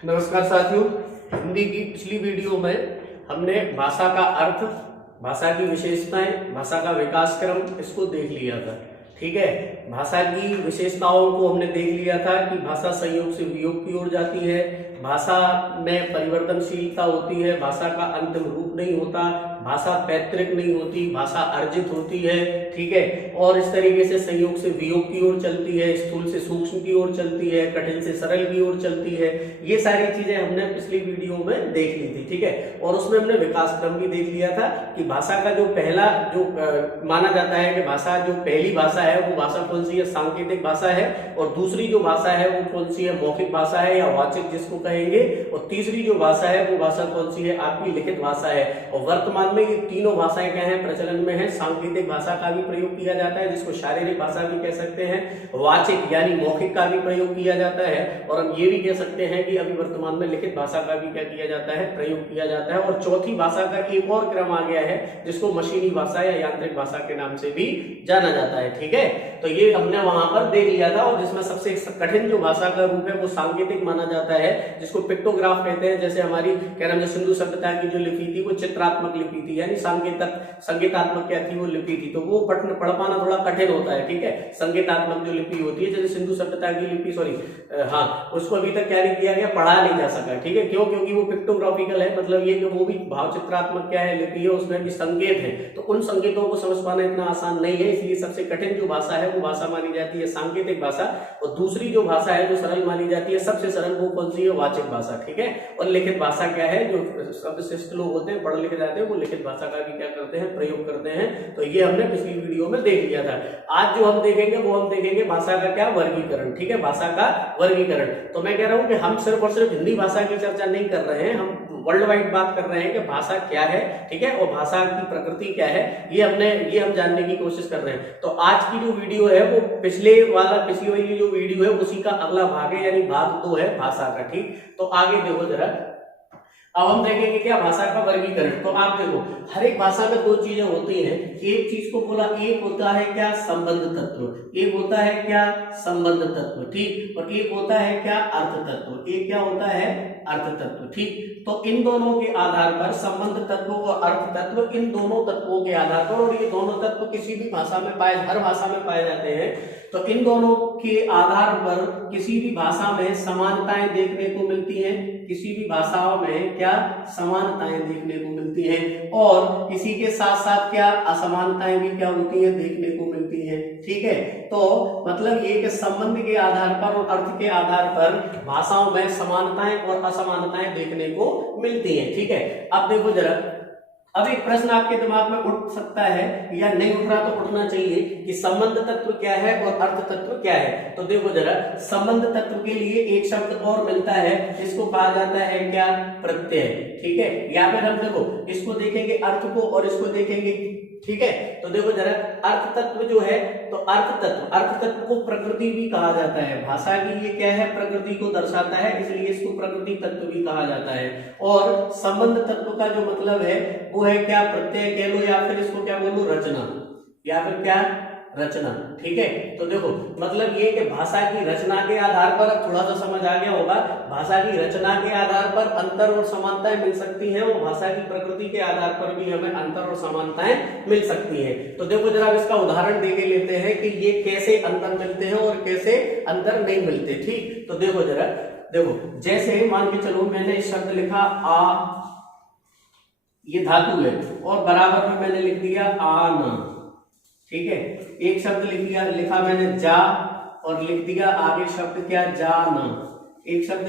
नमस्कार साथियों। हिंदी की पिछली वीडियो में हमने भाषा का अर्थ, भाषा की विशेषताएं, भाषा का विकास क्रम इसको देख लिया था। ठीक है, भाषा की विशेषताओं को हमने देख लिया था कि भाषा संयोग से वियोग की ओर जाती है, भाषा में परिवर्तनशीलता होती है, भाषा का अंतिम रूप नहीं होता, भाषा पैतृक नहीं होती, भाषा अर्जित होती है। ठीक है, और इस तरीके से संयोग से वियोग की ओर चलती है, स्थूल से सूक्ष्म की ओर चलती है, कठिन से सरल की ओर चलती है। ये सारी चीजें हमने पिछली वीडियो में देख ली थी। ठीक है, और उसमें हमने विकास क्रम भी देख लिया था कि भाषा का जो पहला जो माना जाता है कि भाषा जो पहली भाषा है वो भाषा कौन सी है, सांकेतिक भाषा है, और दूसरी जो भाषा है वो कौन सी है, मौखिक भाषा है या वाचिक जिसको कहेंगे, और तीसरी जो भाषा है वो भाषा कौन सी है, आपकी लिखित भाषा है। और वर्तमान में ये तीनों भाषाएं क्या हैं, प्रचलन में है। सांकेतिक भाषा का भी प्रयोग किया जाता है जिसको शारीरिक भाषा भी कह सकते हैं, वाचिक यानी मौखिक का भी प्रयोग किया जाता है, और हम ये भी कह सकते हैं कि अभी वर्तमान में लिखित भाषा का भी क्या किया जाता है, प्रयोग किया जाता है। और चौथी भाषा का एक और क्रम आ गया है जिसको मशीनी भाषा या यांत्रिक भाषा के नाम से भी जाना जाता है। ठीक है, तो ये हमने वहां पर देख लिया था। और जिसमें सबसे कठिन जो भाषा का रूप है वो सांकेतिक माना जाता है, जिसको पिक्टोग्राफ कहते हैं। जैसे हमारी क्या नाम है, सिंधु सभ्यता की जो लिपि थी वो चित्रात्मक लिपि थी, यानी संगीतात्मक क्या थी, वो लिपि थी, तो वो पढ़ पाना थोड़ा कठिन होता है। ठीक है, संगीतात्मक जो लिपि होती है, जैसे सिंधु सभ्यता की लिपि, उसको अभी तक क्या नहीं किया गया, पढ़ा नहीं जा सका। ठीक है, क्यों? क्योंकि वो पिक्टोग्राफिकल है, मतलब ये कि वो भी भाव चित्रात्मक क्या है, लिपि है, उसमें भी संकेत है, तो उन संकेतों को समझ पाना इतना आसान नहीं है। इसलिए सबसे कठिन जो भाषा है वो भाषा मानी जाती है सांकेतिक भाषा, और दूसरी जो भाषा है जो सरल मानी जाती है, सबसे सरल वो कौन सी है, वाचिक भाषा। ठीक है, और लिखित भाषा क्या है, जो शब्दशिष्ट लोग होते हैं, पढ़ लिखे जाते हैं, वो लिखित भाषा का भी क्या करते हैं, प्रयोग करते हैं। तो ये हमने पिछली वीडियो में देख लिया था। आज जो हम देखेंगे वो हम देखेंगे भाषा का क्या, वर्गीकरण। ठीक है, भाषा का वर्गीकरण। तो मैं कह रहा हूं कि हम सिर्फ और सिर्फ हिंदी भाषा की चर्चा नहीं कर रहे हैं, हम वर्ल्ड वाइड बात कर रहे हैं कि भाषा क्या है। ठीक है, और भाषा की प्रकृति क्या है, ये हम जानने की कोशिश कर रहे हैं। तो आज की जो वीडियो है वो पिछली वाली जो वीडियो है उसी का अगला भाग है, यानी भाग 2 है भाषा का। ठीक, तो आगे देखो जरा, अब हम देखेंगे क्या, भाषा का वर्गीकरण। तो आप देखो, हर एक भाषा में दो चीजें होती हैं। एक चीज को बोला, एक होता है क्या, संबंध तत्व, एक होता है क्या, संबंध तत्व। ठीक, और एक होता है क्या, अर्थ तत्व। एक क्या होता है, अर्थ तत्व। ठीक, तो इन दोनों के आधार पर, संबंध तत्व और अर्थ तत्व, इन दोनों तत्वों के आधार पर, और ये दोनों तत्व किसी भी भाषा में हर भाषा में पाए जाते हैं, तो इन दोनों के आधार पर किसी भी भाषा में समानताएं देखने को मिलती हैं, किसी भी भाषाओं में क्या, समानताएं देखने को मिलती हैं, और इसी के साथ साथ क्या, असमानताएं भी क्या होती हैं, देखने को मिलती हैं। ठीक है, तो मतलब ये कि संबंध के आधार पर और अर्थ के आधार पर भाषाओं में समानताएं और असमानताएं देखने को मिलती हैं। ठीक है, अब देखो जरा, अब एक प्रश्न आपके दिमाग में उठ सकता है, या नहीं उठ रहा तो उठना चाहिए, कि संबंध तत्व क्या है और अर्थ तत्व क्या है। तो देखो जरा, संबंध तत्व के लिए एक शब्द और मिलता है, इसको कहा जाता है क्या, प्रत्यय। ठीक है, या फिर हम देखो इसको देखेंगे अर्थ को और इसको देखेंगे। ठीक है, तो देखो जरा, अर्थ तत्व जो है, तो अर्थ तत्व को प्रकृति भी कहा जाता है। भाषा की ये क्या है, प्रकृति को दर्शाता है, इसलिए इसको प्रकृति तत्व भी कहा जाता है। और संबंध तत्व का जो मतलब है वो है क्या, प्रत्यय कह लो, या फिर इसको क्या बोलो, रचना, या फिर क्या, रचना। ठीक है, तो देखो मतलब ये कि भाषा की रचना के आधार पर, अब थोड़ा सा समझ आ गया होगा, भाषा की रचना के आधार पर अंतर और समानताएं मिल सकती हैं, और भाषा की प्रकृति के आधार पर भी हमें अंतर और समानताएं मिल सकती हैं। तो देखो जरा, इसका उदाहरण देके लेते हैं कि ये कैसे अंतर मिलते हैं और कैसे अंतर नहीं मिलते। ठीक, तो देखो जरा, देखो जैसे मान के चलो, मैंने इस शब्द लिखा आ, ये धातु है, और बराबर में मैंने लिख दिया आना। ठीक है, एक शब्द लिखा मैंने जा, और लिख दिया आगे शब्द क्या, जाना। एक शब्द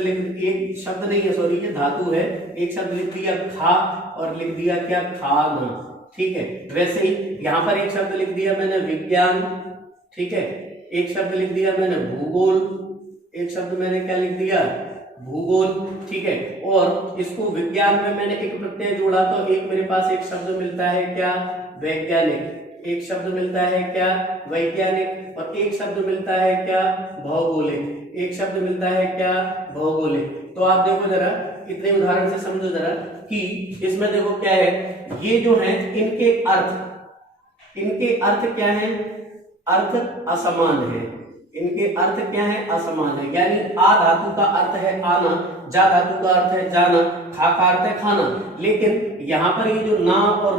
नहीं है, सॉरी, ये धातु है, एक शब्द लिख दिया खा, और लिख दिया क्या, खाना। ठीक है, वैसे ही यहाँ पर एक शब्द लिख दिया मैंने विज्ञान। ठीक है, एक शब्द लिख दिया मैंने भूगोल, एक शब्द मैंने क्या लिख दिया, भूगोल। ठीक है, और इसको विज्ञान में मैंने एक प्रत्यय जोड़ा, तो एक मेरे पास एक शब्द मिलता है क्या, वैज्ञानिक। एक शब्द मिलता है क्या, वैज्ञानिक, और एक शब्द मिलता है क्या, भौगोलिक। एक शब्द मिलता है क्या, भौगोलिक। तो आप देखो जरा, इतने उदाहरण से समझो जरा कि इसमें देखो क्या है, ये जो है इनके अर्थ क्या है, अर्थ असमान है। इनके अर्थ क्या है? असमान है। यानी आ धातु का अर्थ है आना, जा धातु का अर्थ है जाना, खा का अर्थ है खाना, लेकिन यहाँ पर ये जो ना और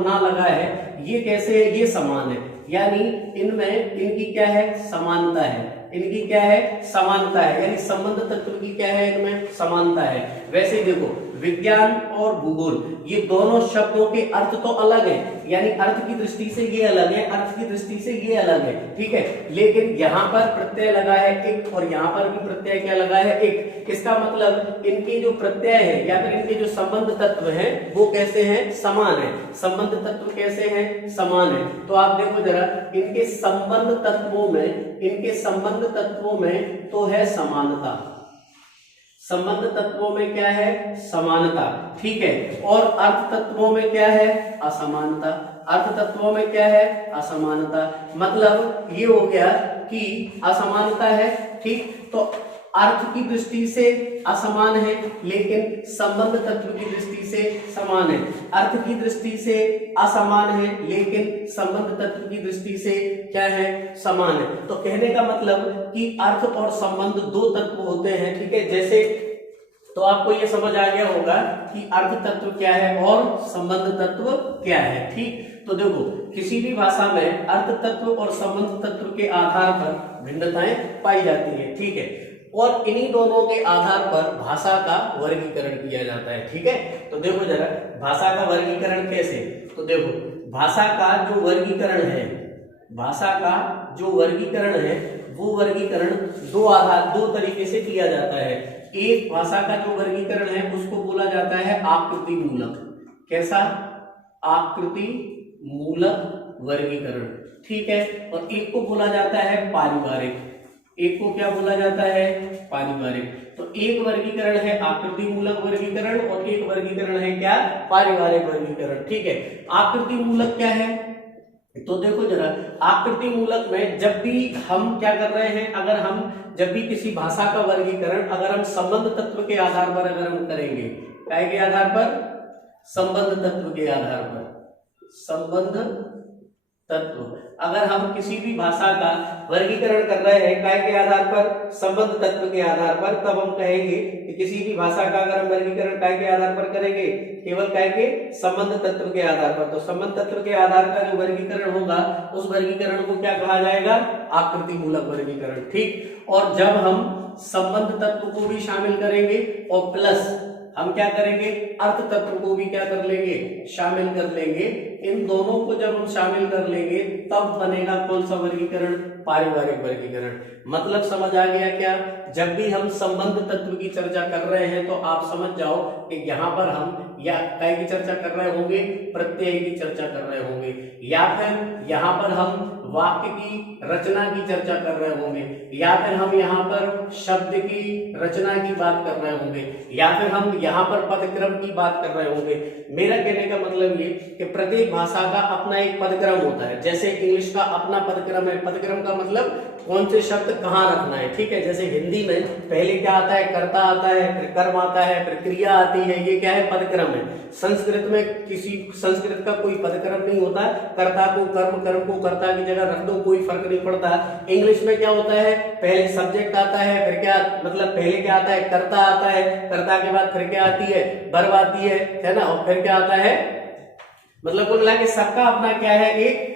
ना लगा है, ये कैसे है? ये समान है। यानी इनमें इनकी क्या है? समानता है। इनकी क्या है? समानता है। यानी संबंध तत्व की क्या है? इनमें समानता है। वैसे ही देखो, विज्ञान और भूगोल ये दोनों शब्दों के अर्थ तो अलग है, यानी अर्थ की दृष्टि से ये अलग है, अर्थ की दृष्टि से ये अलग है, ठीक है। लेकिन यहाँ पर प्रत्यय लगा है एक और यहाँ पर भी प्रत्यय क्या लगा है? एक। इसका मतलब इनके जो प्रत्यय है या फिर इनके जो संबंध तत्व हैं वो कैसे हैं? समान है। संबंध तत्व कैसे हैं? समान है। तो आप देखो जरा, इनके संबंध तत्वों में तो है समानता। संबंध तत्वों में क्या है? समानता, ठीक है। और अर्थ तत्वों में क्या है? असमानता। अर्थ तत्वों में क्या है? असमानता। मतलब ये हो गया कि असमानता है, ठीक। तो अर्थ की दृष्टि से असमान है, लेकिन संबंध तत्व की दृष्टि से समान है। अर्थ की दृष्टि से असमान है, लेकिन संबंध तत्व की दृष्टि से क्या है? समान है। तो कहने का मतलब कि अर्थ और संबंध दो तत्व होते हैं, ठीक है। जैसे तो आपको ये समझ आ गया होगा कि अर्थ तत्व क्या है और संबंध तत्व क्या है, ठीक। तो देखो, किसी भी भाषा में अर्थ तत्व और संबंध तत्व के आधार पर भिन्नताएं पाई जाती है, ठीक है। और इन्हीं दोनों के आधार पर भाषा का वर्गीकरण किया जाता है, ठीक है। तो देखो जरा, भाषा का वर्गीकरण कैसे? तो देखो, भाषा का जो वर्गीकरण है वो वर्गीकरण दो तरीके से किया जाता है। एक भाषा का जो वर्गीकरण है उसको बोला जाता है आकृति मूलक। कैसा? आकृति मूलक वर्गीकरण, ठीक है। और एक को बोला जाता है पारिवारिक। एक को क्या बोला जाता है? पारिवारिक। तो एक वर्गीकरण है आकृति मूलक वर्गीकरण और एक वर्गीकरण है क्या? पारिवारिक वर्गीकरण, ठीक है। आकृति मूलक क्या है? तो देखो जरा, आकृति मूलक में जब भी हम क्या कर रहे हैं, जब भी किसी भाषा का वर्गीकरण अगर हम संबंध तत्व के आधार पर अगर हम करेंगे, काय के आधार पर? संबंध तत्व के आधार पर। संबंध तत्व अगर हम किसी भी भाषा का वर्गीकरण कर रहे हैं काय के आधार पर? संबंध तत्व के आधार पर, तब हम कहेंगे कि किसी भी भाषा का अगर हम वर्गीकरण काय के आधार पर करेंगे? केवल काय के? संबंध तत्व के आधार पर। तो संबंध तत्व के आधार का जो वर्गीकरण होगा उस वर्गीकरण को क्या कहा जाएगा? आकृति मूलक वर्गीकरण, ठीक। और जब हम संबंध तत्व को भी शामिल करेंगे और प्लस हम क्या करेंगे? अर्थ तत्व को भी क्या कर लेंगे? शामिल कर लेंगे। इन दोनों को जब हम शामिल कर लेंगे तब बनेगा कौन सा वर्गीकरण? पारिवारिक वर्गीकरण। मतलब समझ आ गया क्या? जब भी हम संबंध तत्व की चर्चा कर रहे हैं तो आप समझ जाओ कि यहाँ पर हम या काय की चर्चा कर रहे होंगे? प्रत्यय की चर्चा कर रहे होंगे, या फिर यहाँ पर हम वाक्य की रचना की चर्चा कर रहे होंगे, या फिर हम यहाँ पर शब्द की रचना की बात कर रहे होंगे, या फिर हम यहाँ पर पदक्रम की बात कर रहे होंगे। मेरा कहने का मतलब ये कि प्रत्येक भाषा का अपना एक पदक्रम होता है। जैसे इंग्लिश का अपना पदक्रम है। पदक्रम का मतलब कौन से शब्द कहाँ रखना है, ठीक है। जैसे हिंदी में पहले क्या आता है? कर्ता आता है, फिर कर्म आता है, फिर क्रिया आती है, ये क्या है? पदक्रम है। संस्कृत में संस्कृत का कोई पदक्रम नहीं होता। कर्ता को कर्म, कर्म को कर्ता की जगह रख दो, कोई फर्क नहीं पड़ता। इंग्लिश में क्या होता है? पहले सब्जेक्ट आता है, फिर क्या मतलब पहले क्या आता है? कर्ता आता है, कर्ता के बाद फिर क्या आती है? वर्ब आती है ना, और फिर क्या आता है? मतलब कुल मिला के सबका अपना क्या है? एक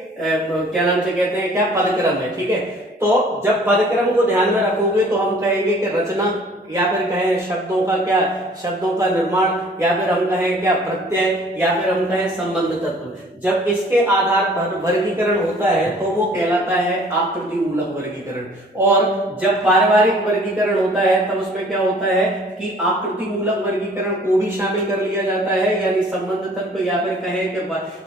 क्या नाम से कहते हैं? क्या? पदक्रम है, ठीक है। तो जब पदक्रम को ध्यान में रखोगे तो हम कहेंगे कि रचना, या फिर कहें शब्दों का क्या? शब्दों का निर्माण, या फिर हम कहें क्या? प्रत्यय, या फिर हम कहें संबंध तत्व। जब इसके आधार पर वर्गीकरण होता है तो वो कहलाता है आकृति मूलक वर्गीकरण। और जब पारिवारिक वर्गीकरण होता है तब उसमें क्या होता है कि आकृति मूलक वर्गीकरण को भी शामिल कर लिया जाता है, यानी संबंध तत्व, या फिर कहें कि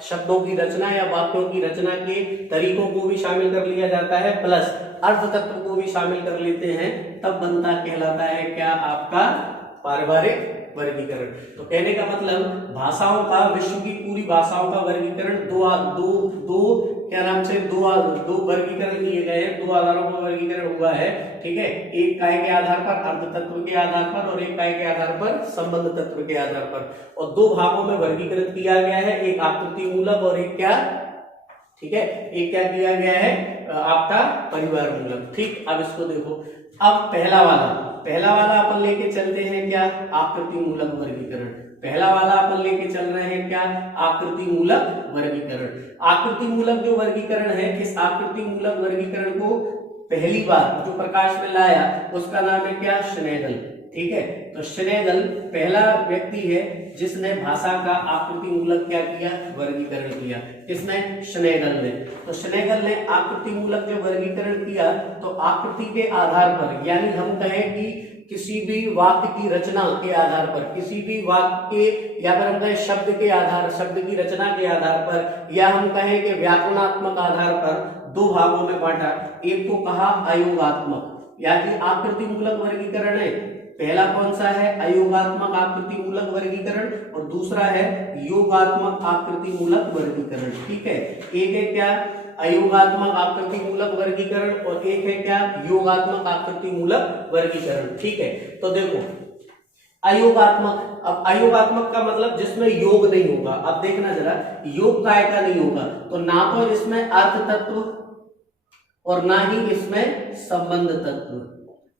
शब्दों की रचना या वाक्यों की रचना के तरीकों को भी शामिल कर लिया जाता है, प्लस अर्थ तत्व को भी शामिल कर लेते हैं, तब बनता कहलाता है क्या? आपका पारिवारिक वर्गीकरण। तो कहने का मतलब भाषाओं का, विश्व की पूरी भाषाओं का वर्गीकरण दो वर्गीकरण किए गए हैं। दो आधारों पर वर्गीकरण हुआ है, ठीक है। एक काय के आधार पर, अर्थ तत्व के आधार पर, और एक काय के आधार पर, संबंध तत्व के आधार पर। और दो भागों में वर्गीकृत किया गया है, एक आकृति मूलक और एक क्या? ठीक है, एक क्या दिया गया है आपका परिवार मूलक। ठीक, अब इसको देखो, अब पहला वाला अपन लेके चलते हैं क्या, आकृति मूलक वर्गीकरण। पहला वाला अपन लेके चल रहे हैं क्या, आकृति मूलक वर्गीकरण। आकृति मूलक जो वर्गीकरण है, इस आकृति मूलक वर्गीकरण को पहली बार जो प्रकाश में लाया उसका नाम है क्या, श्नेगल। ठीक है, तो श्नेगल पहला व्यक्ति है जिसने भाषा का आकृति मूलक क्या किया, वर्गीकरण किया। किसने, श्नेगल ने। तो श्नेगल ने आकृति मूलक जो वर्गीकरण किया, तो आकृति के आधार पर, यानी हम कहें कि किसी भी वाक्य की रचना के आधार पर, किसी भी वाक्य के, या फिर हम कहें शब्द के आधार, शब्द की रचना के आधार पर, या हम कहें कि व्याकरणात्मक आधार पर दो भागों में बांटा। एक को कहा अयोगात्मक, यानी आकृति मूलक वर्गीकरण है। पहला कौन सा है, अयोगात्मक आकृति मूलक वर्गीकरण, और दूसरा है योगात्मक आकृति मूलक वर्गीकरण। ठीक है, एक है क्या, अयोगात्मक आकृति मूलक वर्गीकरण, और एक है क्या, योगात्मक आकृति मूलक वर्गीकरण। ठीक है, तो देखो अयोगात्मक, अब अयोगात्मक का मतलब जिसमें योग नहीं होगा। अब देखना जरा, योग काय का नहीं होगा, तो ना तो इसमें अर्थ तत्व और ना ही इसमें संबंध तत्व,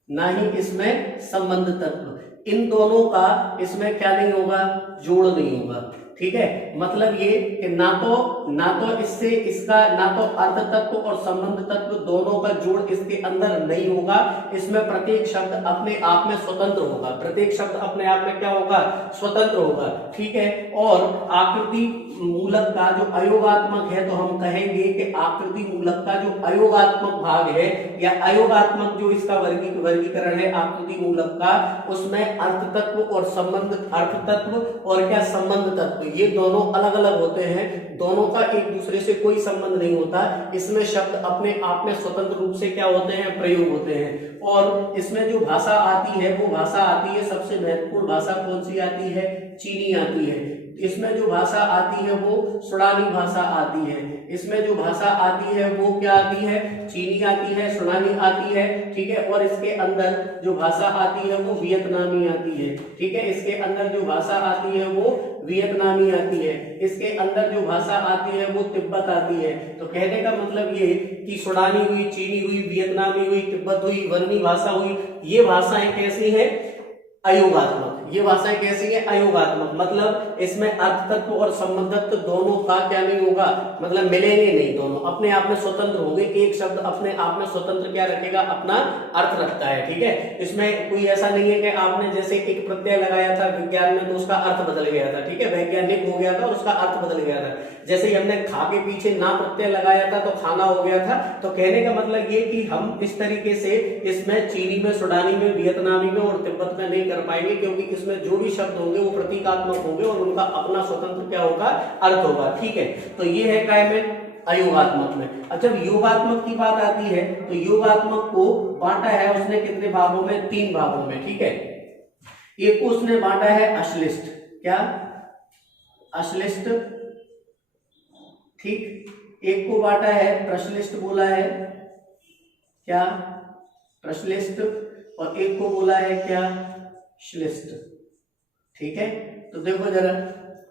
ना ही इसमें संबंध तत्व, इन दोनों का इसमें क्या नहीं होगा, जोड़ नहीं होगा। ठीक है, मतलब ये कि ना तो इससे इसका ना तो अर्थ तत्व और संबंध तत्व दोनों का जोड़ इसके अंदर नहीं होगा। इसमें प्रत्येक शब्द अपने आप में स्वतंत्र होगा, प्रत्येक शब्द अपने आप में क्या होगा, स्वतंत्र होगा। ठीक है, और आकृति मूलक का जो अयोगात्मक है, तो हम कहेंगे कि आकृति मूलक का जो अयोगात्मक भाग है, या अयोगात्मक जो इसका वर्गीकरण है आकृति मूलक का, उसमें अर्थ तत्व और संबंध, अर्थ तत्व और क्या, संबंध तत्व, ये दोनों अलग अलग होते हैं। दोनों का एक दूसरे से कोई संबंध नहीं होता। इसमें शब्द अपने आप में स्वतंत्र रूप से क्या होते हैं, प्रयोग होते हैं। और इसमें जो भाषा आती है, वो भाषा आती है, सबसे महत्वपूर्ण भाषा कौन सी आती है, चीनी आती है। इसमें जो भाषा आती है वो सुडानी भाषा आती है। इसमें जो भाषा आती है वो क्या आती है, चीनी आती है, सुडानी आती है। ठीक है, और इसके अंदर जो भाषा आती है वो वियतनामी आती है। ठीक है, इसके अंदर जो भाषा आती है वो वियतनामी आती है। इसके अंदर जो भाषा आती है वो तिब्बत आती है। तो कहने का मतलब ये कि सुडानी हुई, चीनी हुई, वियतनामी हुई, तिब्बत हुई, वर्णी भाषा हुई, ये भाषाएं कैसी है, अयोगात्मक। ये भाषाएं कैसी है, अयोगात्मक, मतलब इसमें अर्थ तत्व और संबंध तत्व दोनों का क्या नहीं होगा, मतलब मिलेंगे नहीं, दोनों अपने आप में स्वतंत्र होंगे। एक शब्द अपने आप में स्वतंत्र क्या रखेगा, अपना अर्थ रखता है। ठीक है, इसमें कोई ऐसा नहीं है कि आपने जैसे एक प्रत्यय लगाया था विज्ञान में तो उसका अर्थ बदल गया था। ठीक है, वैज्ञानिक हो गया था और उसका अर्थ बदल गया था। जैसे ही हमने खा के पीछे ना प्रत्यय लगाया था तो खाना हो गया था। तो कहने का मतलब ये कि हम इस तरीके से इसमें चीनी में, सुडानी में, वियतनामी में और तिब्बत में नहीं कर पाएंगे, क्योंकि इसमें जो भी शब्द होंगे वो प्रतीकात्मक होंगे और उनका अपना स्वतंत्र क्या होगा, अर्थ होगा। ठीक है, तो ये है काय में, अयोगात्मक में। अब जब योगात्मक की बात आती है तो योगात्मक को बांटा है उसने कितने भागों में, 3 भागों में। ठीक है, एक को उसने बांटा है अश्लिष्ट, क्या, अश्लिष्ट। ठीक, एक को बांटा है प्रश्लिष्ट, बोला है क्या, प्रश्लिष्ट, और एक को बोला है क्या, श्लिष्ट। ठीक है, तो देखो जरा,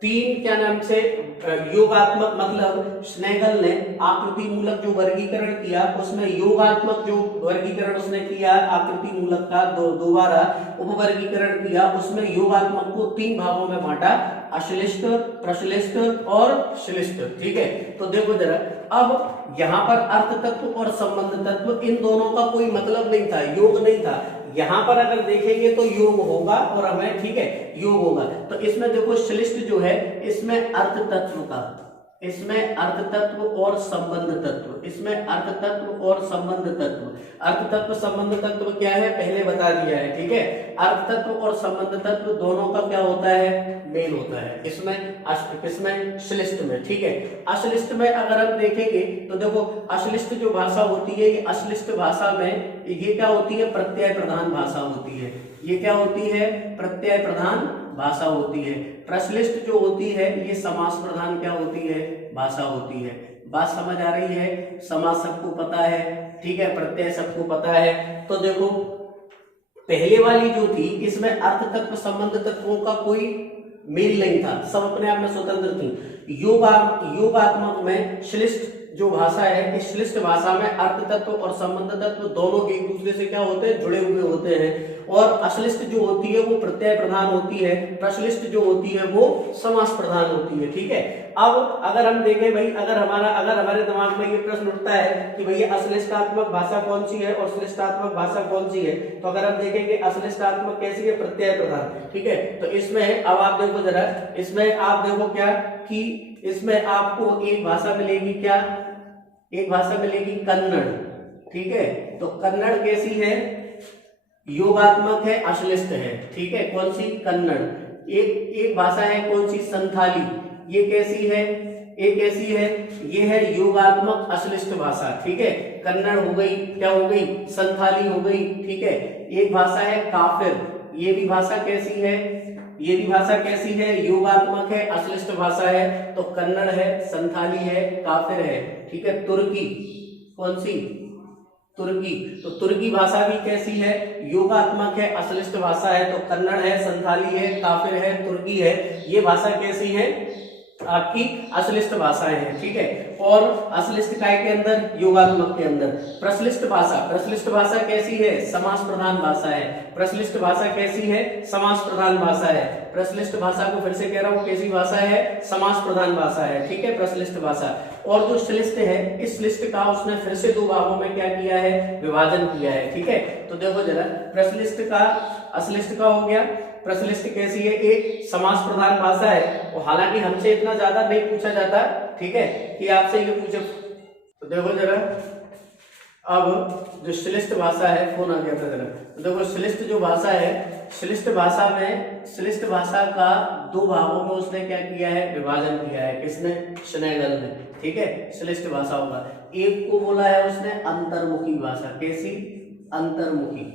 3 क्या नाम से योगात्मक, मतलब श्नेगल ने आकृति मूलक जो वर्गीकरण किया उसमें योगात्मक जो वर्गीकरण उसने किया आकृति मूलक का, दोबारा उपवर्गीकरण किया, उसमें योगात्मक को 3 भागों में बांटा, अश्लिष्ट, प्रश्लिष्ट और श्लिष्ट। ठीक है, तो देखो जरा, अब यहाँ पर अर्थ तत्व और संबंध तत्व, इन दोनों का कोई मतलब नहीं था, योग नहीं था। यहाँ पर अगर देखेंगे तो योग होगा और हमें, ठीक है, योग होगा। तो इसमें देखो श्लिष्ट जो है, इसमें अर्थ तत्व का, इसमें अर्थ तत्व और संबंध तत्व, इसमें अर्थ तत्व और संबंध तत्व, अर्थ तत्व संबंध तत्व क्या है पहले बता दिया है। ठीक है, अर्थ तत्व और संबंध तत्व दोनों का क्या होता है, मेल होता है इसमें श्लिष्ट में। ठीक है, अश्लिष्ट में अगर हम देखेंगे तो देखो, अश्लिष्ट जो भाषा होती है, ये अश्लिष्ट भाषा में ये क्या होती है, प्रत्यय प्रधान भाषा होती है। ये क्या होती है, प्रत्यय प्रधान भाषा होती है। प्रश्लिष्ट जो होती है ये समास प्रधान क्या होती है, भाषा होती है। बात समझ आ रही है, समास सबको पता है, ठीक है, प्रत्यय सबको पता है। तो देखो पहले वाली जो थी इसमें अर्थ तत्व संबंध तत्वों का कोई मेल नहीं था, सब अपने आप में स्वतंत्र थी। योगात्मक में श्लिष्ट जो भाषा है, इस श्लिष्ट भाषा में अर्थ तत्व और संबंध तत्व दोनों एक दूसरे से क्या होते हैं, जुड़े हुए होते हैं। और अश्लिष्ट जो होती है वो प्रत्यय प्रधान होती है, प्रश्लिष्ट जो होती है वो समास प्रधान होती है। ठीक है, अब अगर हम देखें भाई, अगर हमारे दिमाग में ये प्रश्न उठता है कि भैया अश्लिष्टात्मक भाषा कौन सी है और श्लिष्टात्मक भाषा कौन सी है, तो अगर हम देखेंगे अश्लिष्टात्मक कैसी है, प्रत्यय प्रधान। ठीक है, तो इसमें अब आप देखो जरा, इसमें आप देखो क्या कि इसमें आपको एक भाषा मिलेगी, क्या, एक भाषा मिलेगी कन्नड़। ठीक है, तो कन्नड़ कैसी है, योगात्मक है, अश्लिष्ट है। ठीक है, कौन सी, कन्नड़। एक भाषा है कौन सी, संथाली, ये कैसी है, ये कैसी है, ये है योगात्मक अश्लिष्ट भाषा। ठीक है, कन्नड़ हो गई, क्या हो गई, संथाली हो गई। ठीक है, एक भाषा है काफिर, ये भी भाषा कैसी है, ये भी भाषा कैसी है, योगात्मक है, अश्लिष्ट भाषा है। तो कन्नड़ है, संथाली है, काफिर है। ठीक है, तुर्की, कौन सी, तुर्की, तो तुर्की भाषा भी कैसी है, योगात्मक है, अश्लिष्ट भाषा है। तो कन्नड़ है, संथाली है, काफिर है, तुर्की है, ये भाषा कैसी है, आपकी अश्लिष्ट भाषाएं हैं। ठीक है, और अश्लिष्ट काय के अंदर, योगात्मक के अंदर। प्रश्लिष्ट भाषा, प्रश्लिष्ट भाषा कैसी है, समास प्रधान भाषा है। प्रश्लिष्ट भाषा कैसी है, समास प्रधान भाषा है। प्रश्लिष्ट भाषा को फिर से कह रहा हूं, कैसी भाषा है, समास प्रधान भाषा है। ठीक है, प्रश्लिष्ट भाषा। और जो श्लिष्ट है, इस श्लिष्ट का उसने फिर से दो भागों में क्या किया है, विभाजन किया है। ठीक है, तो देखो जरा, प्रश्लिष्ट का, अश्लिष्ट का हो गया। प्रश्लिष्ट कैसी है, एक समास प्रधान भाषा है, और हालांकि हमसे इतना ज्यादा नहीं पूछा जाता। ठीक है, कि आपसे ये पूछे, तो देखो जरा, अब जो श्लिष्ट भाषा है, फोन आ गया था जरा, तो देखो श्लिष्ट जो भाषा है, श्लिष्ट भाषा में, श्लिष्ट भाषा का दो भागों में उसने क्या किया है, विभाजन किया है। किसने, श्नेगल ने। ठीक है, श्लिष्ट भाषा होगा। एक को बोला है उसने अंतर्मुखी भाषा, कैसी, अंतर्मुखी।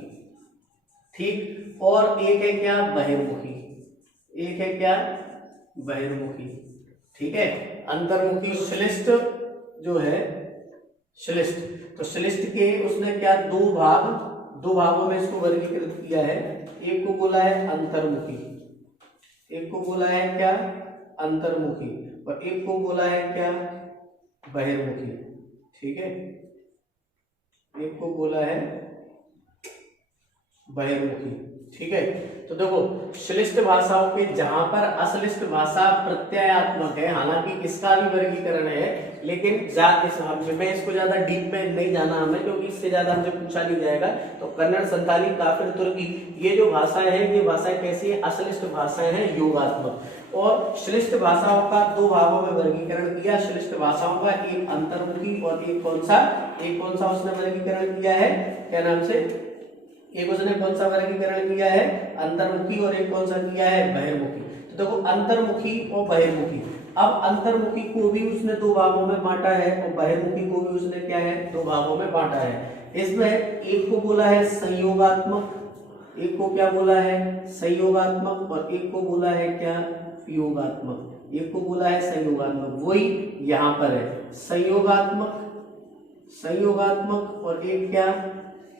ठीक, और एक है क्या, बहिर्मुखी, एक है क्या, बहिर्मुखी। ठीक है, अंतर्मुखी श्लिष्ट जो है, श्लिष्ट, तो श्लिष्ट के उसने क्या, दो भागों में इसको वर्गीकृत किया है। एक को बोला है अंतर्मुखी, एक को बोला है क्या, अंतर्मुखी, और एक को बोला है क्या, बहिर्मुखी। ठीक है, एक को बोला है बहिर्मुखी। ठीक है, तो देखो श्लिष्ट भाषाओं के जहां पर अश्लिष्ट भाषा प्रत्ययात्मक है, हालांकि इसका भी वर्गीकरण है, लेकिन मैं इसको ज्यादा डीप में नहीं जाना हमें, क्योंकि इससे ज्यादा हमसे पूछा नहीं जाएगा। तो कन्नड़, संथाली, काफिर, तुर्की, ये जो भाषा है, ये भाषाएं कैसी है, अश्लिष्ट भाषाएं हैं, योगात्मक। और श्लिष्ट भाषाओं का दो भागों में वर्गीकरण किया श्लिष्ट भाषाओं का, एक अंतर्मुखी और एक कौन सा उसने वर्गीकरण किया है, क्या नाम से, एक उसने कौन सा वर्गीकरण किया है, अंतर्मुखी, और एक कौन सा किया है, बहिर्मुखी। तो देखो अंतर्मुखी और बहिर्मुखी, अब अंतर्मुखी को भी उसने दो भागों में बांटा है, और बहिर्मुखी को भी उसने क्या है, दो भागों में बांटा है। इसमें एक को बोला है संयोगात्मक, एक को क्या बोला है, संयोगात्मक, और एक को बोला है क्या, वियोगात्मक। एक को बोला है संयोगात्मक, वही यहाँ पर है, संयोगात्मक, संयोगात्मक, और एक क्या,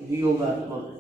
वियोगात्मक।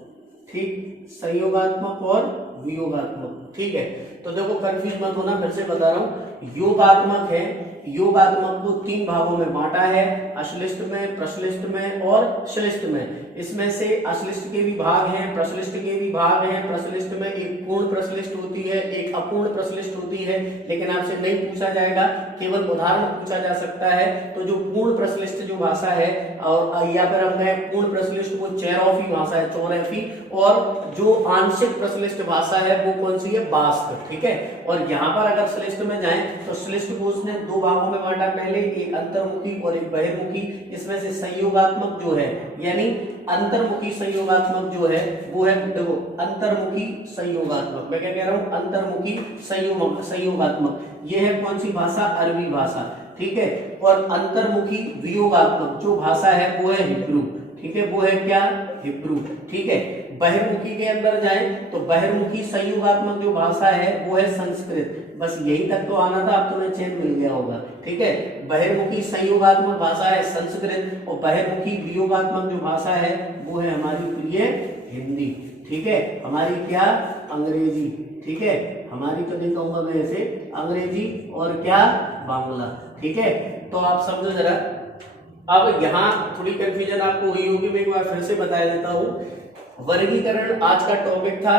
ठीक, संयोगात्मक और वियोगात्मक। ठीक है, तो देखो कंफ्यूज मत होना, फिर से बता रहा हूं, योगात्मक है, योगात्मक को तीन भागों में बांटा है, अश्लिष्ट में, प्रश्लिष्ट में और श्लिष्ट में। इसमें से अश्लिष्ट के भी भाग हैं, प्रश्लिष्ट के भी भाग हैं। प्रश्लिष्ट में एक पूर्ण प्रश्लिष्ट होती है, एक अपूर्ण प्रश्लिष्ट होती है, लेकिन आपसे नहीं पूछा जाएगा, केवल उदाहरण पूछा जा सकता है। तो जो पूर्ण प्रश्लिष्ट जो भाषा है, और या फिर हम कहें पूर्ण प्रश्लिष्ट वो चेरौफी भाषा है, चौरैफी, और जो आंशिक प्रश्लिष्ट भाषा है वो कौन सी है, बास्क। ठीक है, और यहाँ पर अगर श्लिष्ट में जाएं तो श्लिष्ट को उसने दो भागों में बांटा, पहले एक अंतर्मुखी और एक बहिर्मुखी। इसमें से संयोगात्मक जो है, यानी अंतर्मुखी संयोगात्मक जो है वो है, देखो अंतर्मुखी संयोगात्मक, मैं क्या कह रहा हूं, अंतर्मुखी संयोगात्मक, ये है कौन सी भाषा, अरबी भाषा। ठीक है, और अंतर्मुखी वियोगात्मक जो भाषा है वो है हिब्रू। ठीक है, वो है क्या, हिब्रू। ठीक है, बहिर्मुखी के अंदर जाए तो बहिर्मुखी संयोगात्मक जो भाषा है वो है संस्कृत। बस यही तक तो आना था, अब तुम्हें चेक मिल गया होगा। ठीक है, बहिर्मुखी संयोगात्मक भाषा है संस्कृत, और बहिर्मुखी वियोगात्मक जो भाषा है वो है हमारी प्रिय हिंदी। ठीक है, हमारी क्या, अंग्रेजी। ठीक है, हमारी तो नहीं कहूंगा मैं ऐसे, अंग्रेजी और क्या, बांग्ला। ठीक है, तो आप समझो जरा, अब यहाँ थोड़ी कंफ्यूजन आपको हुई होगी, मैं एक बार फिर से बता देता हूँ। वर्गीकरण आज का टॉपिक था,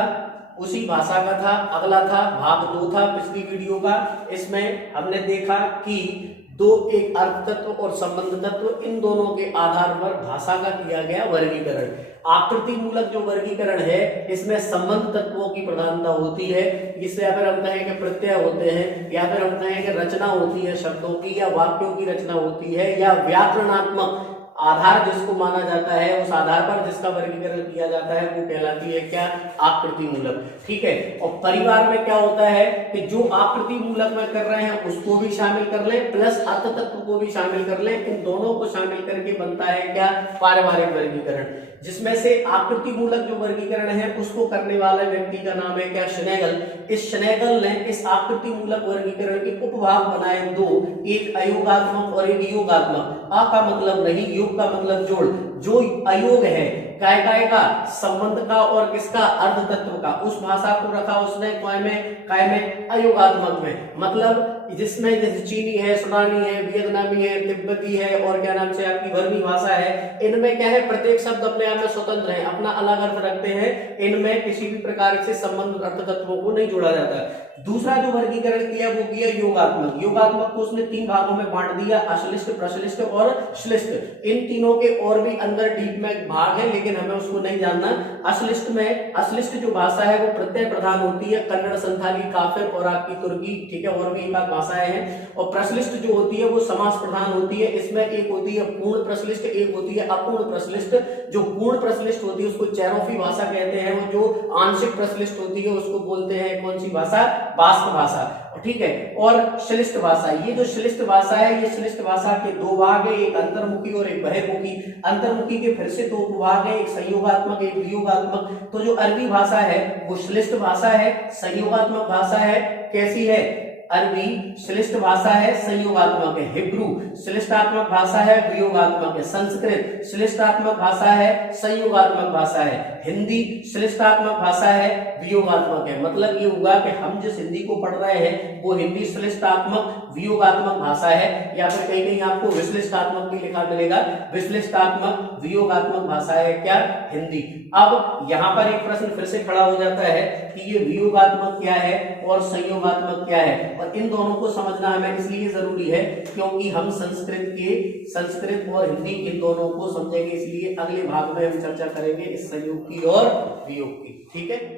उसी भाषा का था, अगला था भाग 2 था पिछली वीडियो का। इसमें हमने देखा कि दो, एक अर्थ तत्व और संबंध तत्व, इन दोनों के आधार पर भाषा का किया गया वर्गीकरण। आकृति मूलक जो वर्गीकरण है इसमें संबंध तत्वों की प्रधानता होती है। इससे या फिर हम कहें कि प्रत्यय होते हैं, या फिर हम कहें कि रचना होती है शब्दों की, या वाक्यों की रचना होती है, या व्याकरणात्मक आधार जिसको माना जाता है, उस आधार पर जिसका वर्गीकरण किया जाता है वो कहलाती है क्या? आकृति मूलक। ठीक है। और परिवार में क्या होता है कि जो आकृति मूलक में कर रहे हैं उसको भी शामिल कर ले, प्लस अर्थ तत्व को भी शामिल कर ले, इन दोनों को शामिल करके बनता है क्या? पारिवारिक वर्गीकरण। जिसमें से आकृति मूलक जो वर्गीकरण है उसको करने वाले व्यक्ति का नाम है क्या? श्नेगल। इस श्नेगल ने इस आकृति मूलक वर्गीकरण के उपभाग बनाए दो, एक अयोगात्मक और एक योगात्मक। आ का मतलब नहीं, योग का मतलब जोड़। जो अयोग है काय का? संबंध का और किसका? अर्ध तत्व का। उस भाषा को रखा उसने काय में अयोगात्मक में, मतलब जिसमें जैसे चीनी है, सुडानी है, वियतनामी है, तिब्बती है और क्या नाम से आपकी बर्मी भाषा है, इनमें क्या है? प्रत्येक शब्द अपने आप में स्वतंत्र है, अपना अलग अर्थ रखते हैं, इनमें किसी भी प्रकार से संबंध अर्थ तत्वों को नहीं जोड़ा जाता। दूसरा जो वर्गीकरण किया वो किया योगात्मक। योगात्मक को उसने 3 भागों में बांट दिया, अश्लिष्ट, प्रश्लिष्ट और श्लिष्ट। इन तीनों के और भी अंदर डीप में भाग है, लेकिन हमें उसको नहीं जानना। अश्लिष्ट जो भाषा है वो प्रत्यय प्रधान होती है, कन्नड़, संथाली, काफिर और आपकी तुर्की, ठीक है, और भी एक आध भाषाएं हैं। और प्रश्लिष्ट जो होती है वो समास प्रधान होती है। इसमें एक होती है पूर्ण प्रश्लिष्ट, एक होती है अपूर्ण प्रश्लिष्ट। जो पूर्ण प्रश्लिष्ट होती है उसको चेरोफी भाषा कहते हैं, वो जो आंशिक प्रश्लिष्ट होती है उसको बोलते हैं कौन सी भाषा? बास्क भाषा। ठीक है। और श्लिष्ट भाषा, ये जो श्लिष्ट भाषा है, ये श्लिष्ट भाषा के 2 भाग है, एक अंतर्मुखी और एक बहिर्मुखी। अंतर्मुखी के फिर से 2 भाग है, एक संयोगात्मक एक वियोगात्मक। तो जो अरबी भाषा है वो श्लिष्ट भाषा है, संयोगात्मक भाषा है। कैसी है? अरबी श्लिष्ट भाषा है, संयोगात्मक है। हिब्रू श्लिष्टात्मक भाषा है, वियोगात्मक है। संस्कृत श्लिष्टात्मक भाषा है, संयोगात्मक भाषा है। हिंदी श्लिष्टात्मक भाषा है, वियोगात्मक है। मतलब ये हुआ कि हम जिस हिंदी को पढ़ रहे हैं वो हिंदी श्लिष्टात्मक वियोगात्मक भाषा है, या फिर कहीं कहीं आपको विश्लिष्टात्मक भी लिखा मिलेगा। विश्लिष्टात्मक वियोगात्मक भाषा है क्या? हिंदी। अब यहाँ पर एक प्रश्न फिर से खड़ा हो जाता है कि ये वियोगात्मक क्या है और संयोगात्मक क्या है, और इन दोनों को समझना हमें इसलिए जरूरी है क्योंकि हम संस्कृत और हिंदी इन दोनों को समझेंगे, इसलिए अगले भाग में हम चर्चा करेंगे इस संयोग की और वियोग की। ठीक है।